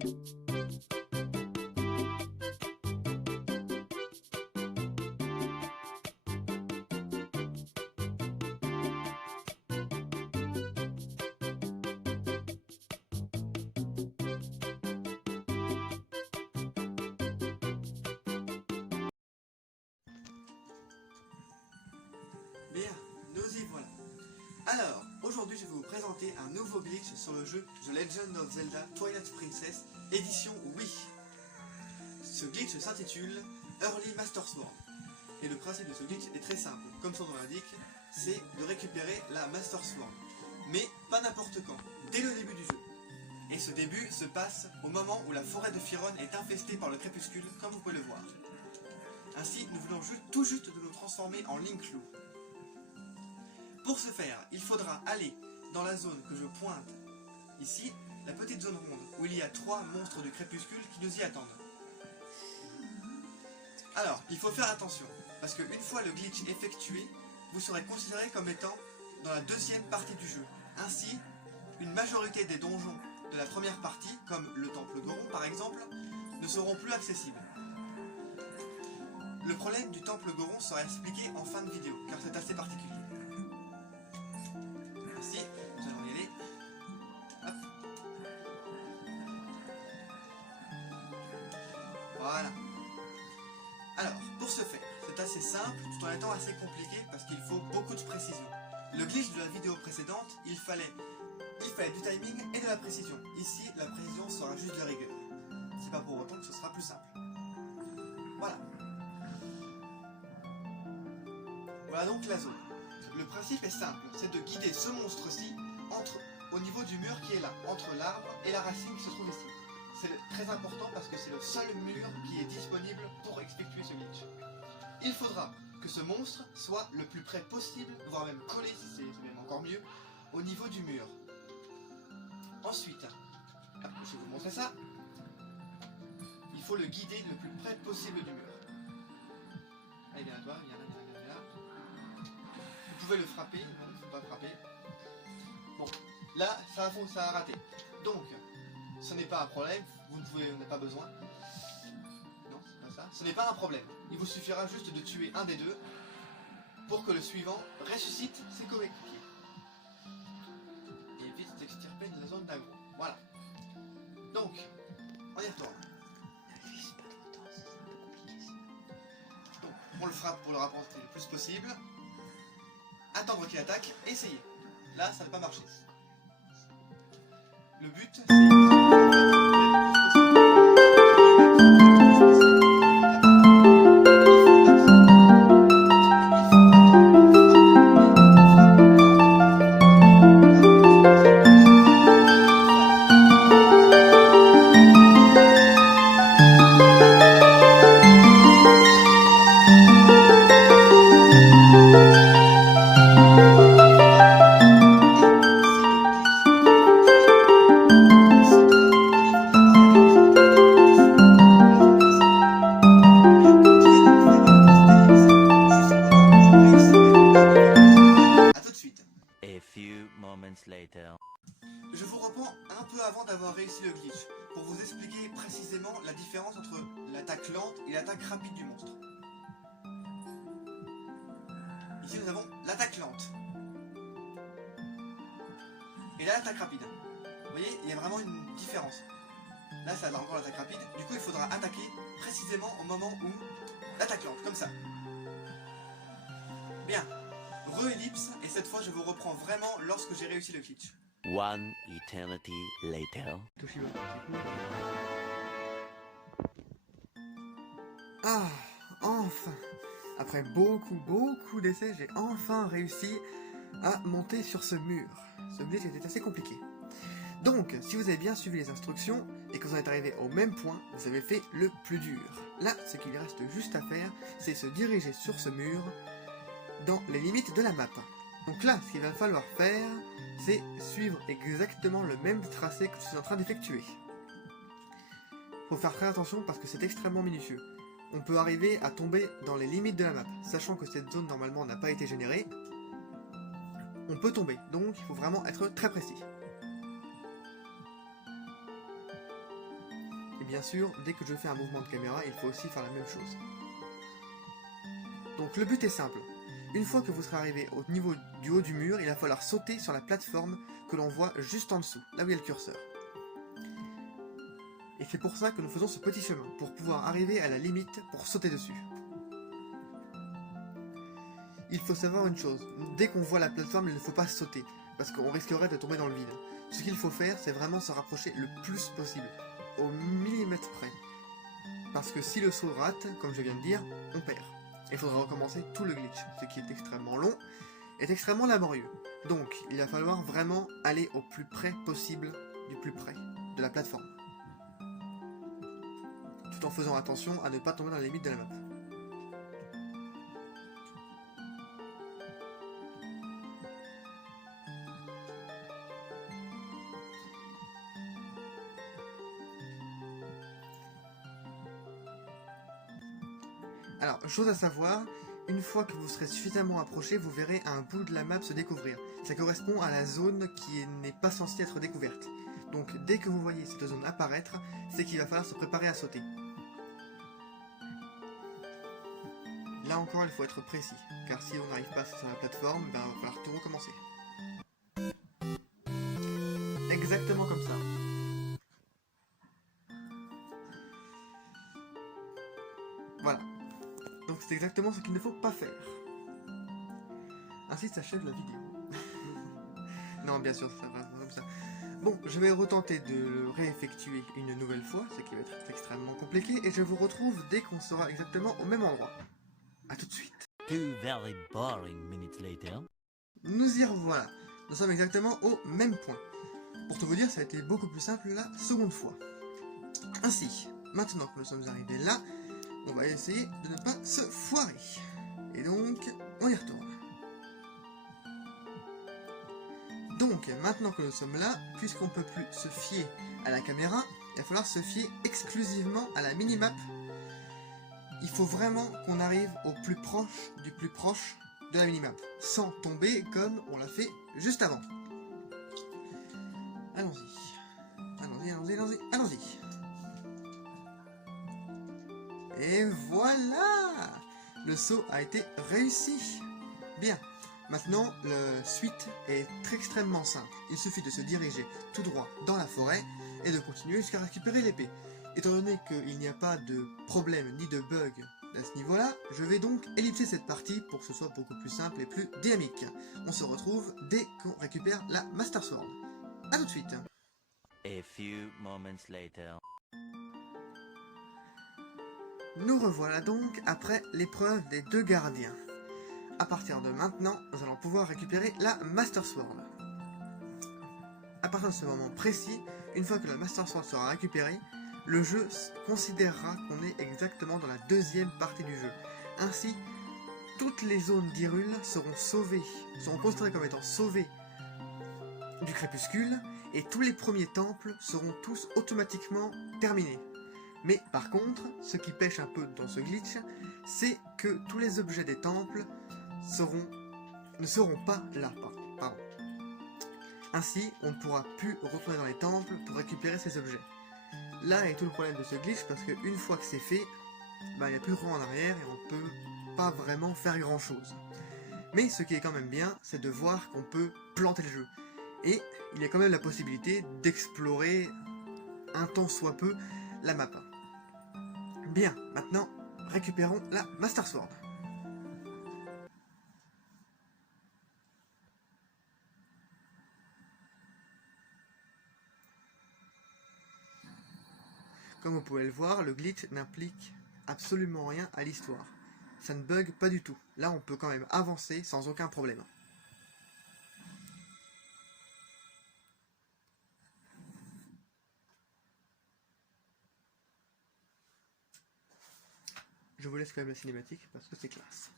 Bien, nous y voilà. Alors, aujourd'hui je vais vous présenter un nouveau glitch sur le jeu The Legend of Zelda Twilight Princess édition Wii. Ce glitch s'intitule Early Master Sword. Et le principe de ce glitch est très simple. Comme son nom l'indique, c'est de récupérer la Master Sword. Mais pas n'importe quand, dès le début du jeu. Et ce début se passe au moment où la forêt de Firon est infestée par le crépuscule, comme vous pouvez le voir. Ainsi, nous venons tout juste de nous transformer en Link Loup. Pour ce faire, il faudra aller dans la zone que je pointe ici, la petite zone ronde, où il y a 3 monstres du crépuscule qui nous y attendent. Alors, il faut faire attention, parce qu'une fois le glitch effectué, vous serez considéré comme étant dans la deuxième partie du jeu. Ainsi, une majorité des donjons de la première partie, comme le Temple Goron par exemple, ne seront plus accessibles. Le problème du Temple Goron sera expliqué en fin de vidéo, car c'est assez particulier. Ainsi, nous allons y aller. Hop. Voilà. Alors, pour ce faire, c'est assez simple, tout en étant assez compliqué, parce qu'il faut beaucoup de précision. Le glitch de la vidéo précédente, il fallait du timing et de la précision. Ici, la précision sera juste de la rigueur. C'est pas pour autant que ce sera plus simple. Voilà. Voilà donc la zone. Le principe est simple, c'est de guider ce monstre-ci au niveau du mur qui est là, entre l'arbre et la racine qui se trouve ici. C'est très important parce que c'est le seul mur qui est disponible pour effectuer ce glitch. Il faudra que ce monstre soit le plus près possible, voire même collé, si c'est même encore mieux, au niveau du mur. Ensuite, hop, je vais vous montrer ça. Il faut le guider le plus près possible du mur. Allez, viens à toi, viens là. Vous pouvez le frapper, non, il ne faut pas frapper. Bon, là, ça a raté. Donc, ce n'est pas un problème, vous n'avez pas besoin. Non, c'est pas ça. Ce n'est pas un problème. Il vous suffira juste de tuer un des deux pour que le suivant ressuscite ses coéquipiers. Et évite d'extirper de la zone d'aggro. Voilà. Donc, on y retourne. Donc, on le frappe pour le rapporter le plus possible. Attendre qu'il attaque, essayez. Là, ça n'a pas marché. Le but, c'est... Je vous reprends un peu avant d'avoir réussi le glitch, pour vous expliquer précisément la différence entre l'attaque lente et l'attaque rapide du monstre. Ici nous avons l'attaque lente. Et là l'attaque rapide. Vous voyez, il y a vraiment une différence. Là ça a encore l'attaque rapide, du coup il faudra attaquer précisément au moment où l'attaque lente, comme ça. Bien. Re-ellipse, et cette fois je vous reprends vraiment lorsque j'ai réussi le glitch. One eternity later. Ah, enfin! Après beaucoup d'essais, j'ai enfin réussi à monter sur ce mur. Ce glitch était assez compliqué. Donc, si vous avez bien suivi les instructions et que vous en êtes arrivé au même point, vous avez fait le plus dur. Là, ce qu'il reste juste à faire, c'est se diriger sur ce mur dans les limites de la map. Donc là, ce qu'il va falloir faire, c'est suivre exactement le même tracé que je suis en train d'effectuer. Faut faire très attention parce que c'est extrêmement minutieux. On peut arriver à tomber dans les limites de la map, sachant que cette zone normalement n'a pas été générée. On peut tomber, donc il faut vraiment être très précis. bien sûr, dès que je fais un mouvement de caméra, il faut aussi faire la même chose. Donc le but est simple. Une fois que vous serez arrivé au niveau du haut du mur, il va falloir sauter sur la plateforme que l'on voit juste en dessous, là où il y a le curseur. Et c'est pour ça que nous faisons ce petit chemin, pour pouvoir arriver à la limite pour sauter dessus. Il faut savoir une chose, dès qu'on voit la plateforme, il ne faut pas sauter, parce qu'on risquerait de tomber dans le vide. Ce qu'il faut faire, c'est vraiment se rapprocher le plus possible, au millimètre près. Parce que si le saut rate, comme je viens de dire, on perd. Il faudra recommencer tout le glitch, ce qui est extrêmement long, est extrêmement laborieux. Donc, il va falloir vraiment aller au plus près possible, du plus près, de la plateforme. Tout en faisant attention à ne pas tomber dans la limite de la map. Alors, chose à savoir, une fois que vous serez suffisamment approché, vous verrez un bout de la map se découvrir. Ça correspond à la zone qui n'est pas censée être découverte. Donc, dès que vous voyez cette zone apparaître, c'est qu'il va falloir se préparer à sauter. Là encore, il faut être précis, car si on n'arrive pas sur la plateforme, ben, il va falloir tout recommencer. Exactement comme ça. Voilà. Donc c'est exactement ce qu'il ne faut pas faire. Ainsi s'achève la vidéo. Non, bien sûr, ça va comme ça. Bon, je vais retenter de le réeffectuer une nouvelle fois, ce qui va être extrêmement compliqué, et je vous retrouve dès qu'on sera exactement au même endroit. A tout de suite. 2 very boring minutes later. Nous y revoilà. Nous sommes exactement au même point. Pour tout vous dire, ça a été beaucoup plus simple la seconde fois. Ainsi, maintenant que nous sommes arrivés là, on va essayer de ne pas se foirer. Et donc, on y retourne. Donc, maintenant que nous sommes là, puisqu'on ne peut plus se fier à la caméra, il va falloir se fier exclusivement à la minimap. Il faut vraiment qu'on arrive au plus proche du plus proche de la minimap, sans tomber comme on l'a fait juste avant. Allons-y. Allons-y, allons-y, allons-y, allons-y. Et voilà! Le saut a été réussi. Bien. Maintenant, la suite est extrêmement simple. Il suffit de se diriger tout droit dans la forêt et de continuer jusqu'à récupérer l'épée. Étant donné qu'il n'y a pas de problème ni de bug à ce niveau-là, je vais donc ellipser cette partie pour que ce soit beaucoup plus simple et plus dynamique. On se retrouve dès qu'on récupère la Master Sword. A tout de suite. A few moments later. Nous revoilà donc après l'épreuve des deux gardiens. À partir de maintenant, nous allons pouvoir récupérer la Master Sword. À partir de ce moment précis, une fois que la Master Sword sera récupérée, le jeu considérera qu'on est exactement dans la deuxième partie du jeu. Ainsi, toutes les zones d'Hyrule seront considérées comme étant sauvées du crépuscule, et tous les premiers temples seront tous automatiquement terminés. Mais par contre, ce qui pêche un peu dans ce glitch, c'est que tous les objets des temples ne seront pas là. Pardon. Ainsi, on ne pourra plus retourner dans les temples pour récupérer ces objets. Là est tout le problème de ce glitch, parce qu'une fois que c'est fait, il n'y a plus de rang en arrière et on peut pas vraiment faire grand chose. Mais ce qui est quand même bien, c'est de voir qu'on peut planter le jeu. Et il y a quand même la possibilité d'explorer un tant soit peu la map. Bien, maintenant, récupérons la Master Sword. Comme vous pouvez le voir, le glitch n'implique absolument rien à l'histoire. Ça ne bug pas du tout. Là, on peut quand même avancer sans aucun problème. Je vous laisse quand même la cinématique parce que c'est classe.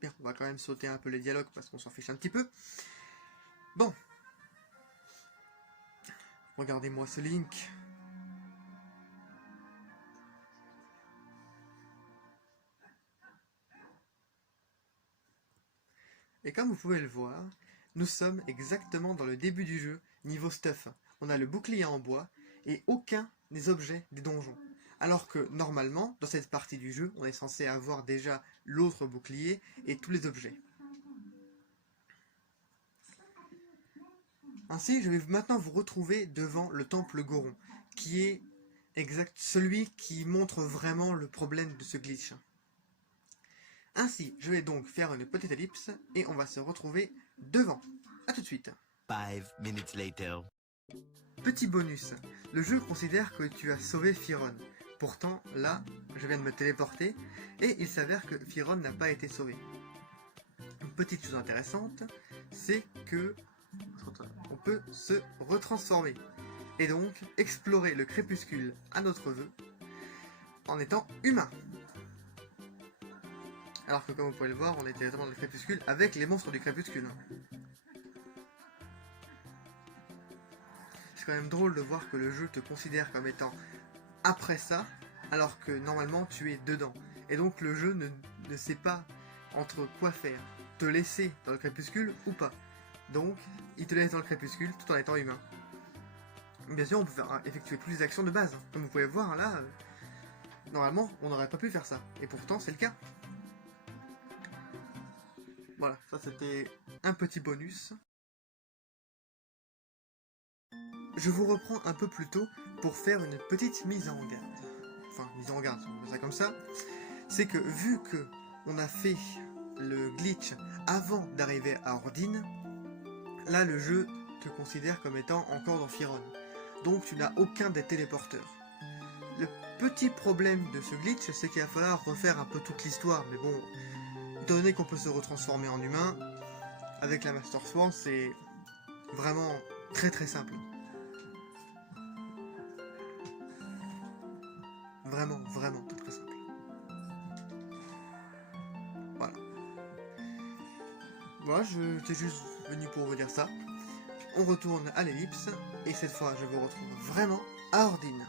Bien, on va quand même sauter un peu les dialogues parce qu'on s'en fiche un petit peu. Bon. Regardez-moi ce Link. Et comme vous pouvez le voir, nous sommes exactement dans le début du jeu, niveau stuff. On a le bouclier en bois et aucun des objets des donjons. Alors que normalement, dans cette partie du jeu, on est censé avoir déjà l'autre bouclier et tous les objets. Ainsi, je vais maintenant vous retrouver devant le temple Goron, qui est celui qui montre vraiment le problème de ce glitch. Ainsi, je vais donc faire une petite ellipse et on va se retrouver devant. A tout de suite. 5 minutes later. Petit bonus, le jeu considère que tu as sauvé Firon. Pourtant, là, je viens de me téléporter et il s'avère que Firon n'a pas été sauvé. Une petite chose intéressante, c'est que on peut se retransformer et donc explorer le crépuscule à notre vœu en étant humain. Alors que comme vous pouvez le voir, on est directement dans le crépuscule avec les monstres du crépuscule. C'est quand même drôle de voir que le jeu te considère comme étant après ça, alors que normalement tu es dedans. Et donc le jeu ne sait pas entre quoi faire, te laisser dans le crépuscule ou pas. Donc il te laisse dans le crépuscule tout en étant humain. Bien sûr on peut effectuer toutes les actions de base. Comme vous pouvez voir là, normalement on n'aurait pas pu faire ça. Et pourtant c'est le cas. Voilà, ça c'était un petit bonus. Je vous reprends un peu plus tôt pour faire une petite mise en garde. Enfin, mise en garde, on fait ça comme ça. C'est que vu que on a fait le glitch avant d'arriver à Ordine, là le jeu te considère comme étant encore dans Firon. Donc tu n'as aucun des téléporteurs. Le petit problème de ce glitch, c'est qu'il va falloir refaire un peu toute l'histoire. Mais bon, étant donné qu'on peut se retransformer en humain, avec la Master Sword, c'est vraiment très très simple. Vraiment, vraiment très simple. Voilà. Moi, j'étais juste venu pour vous dire ça. On retourne à l'ellipse, et cette fois, je vous retrouve vraiment à Ordine.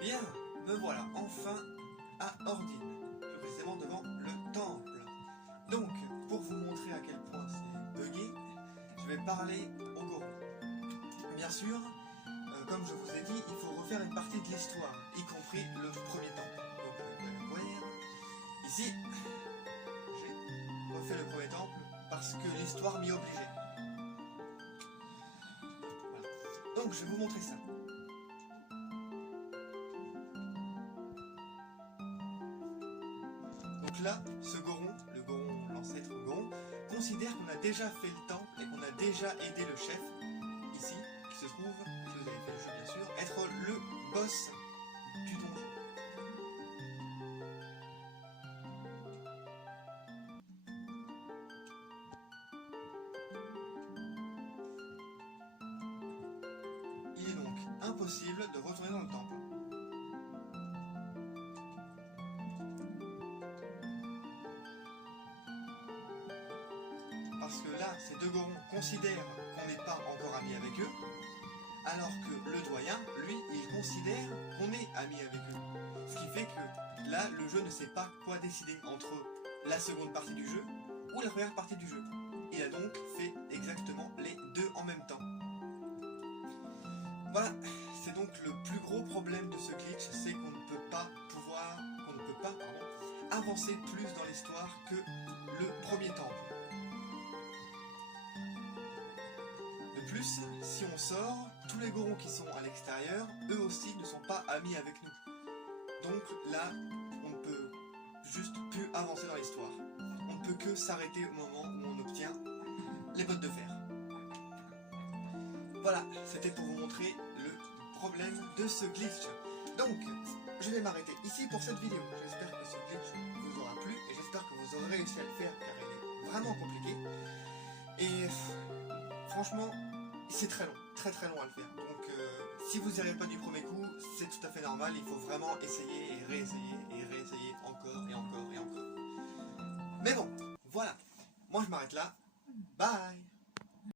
Bien, me voilà enfin à Ordine, plus précisément devant le temple. Donc, pour vous montrer à quel point c'est buggé, je vais parler au Goron. Bien sûr, comme je vous ai dit, il faut refaire une partie de l'histoire, y compris le premier temple. Donc, vous pouvez le voir. Ici, j'ai refait le premier temple parce que l'histoire m'y obligeait. Voilà. Donc, je vais vous montrer ça. Donc là, ce Goron, le Goron, l'ancêtre Goron, considère qu'on a déjà fait le temple et qu'on a déjà aidé le chef, ici, qui se trouve, si vous avez fait le jeu bien sûr, être le boss du donjon. Il est donc impossible de retourner dans le temple. Parce que là, ces deux Gorons considèrent qu'on n'est pas encore amis avec eux, alors que le doyen, lui, il considère qu'on est amis avec eux. Ce qui fait que là, le jeu ne sait pas quoi décider entre la seconde partie du jeu ou la première partie du jeu. Il a donc fait exactement les deux en même temps. Voilà, c'est donc le plus gros problème de ce glitch, c'est qu'on ne peut pas avancer plus dans l'histoire que le premier temple. De plus, si on sort, tous les Gorons qui sont à l'extérieur, eux aussi ne sont pas amis avec nous. Donc là, on ne peut juste plus avancer dans l'histoire. On ne peut que s'arrêter au moment où on obtient les bottes de fer. Voilà, c'était pour vous montrer le problème de ce glitch. Donc, je vais m'arrêter ici pour cette vidéo. J'espère que ce glitch vous aura plu et j'espère que vous aurez réussi à le faire car il est vraiment compliqué. Et franchement, c'est très long à le faire. Donc, si vous n'y arrivez pas du premier coup, c'est tout à fait normal, il faut vraiment essayer et réessayer encore et encore et encore. Mais bon, voilà, moi je m'arrête là, bye.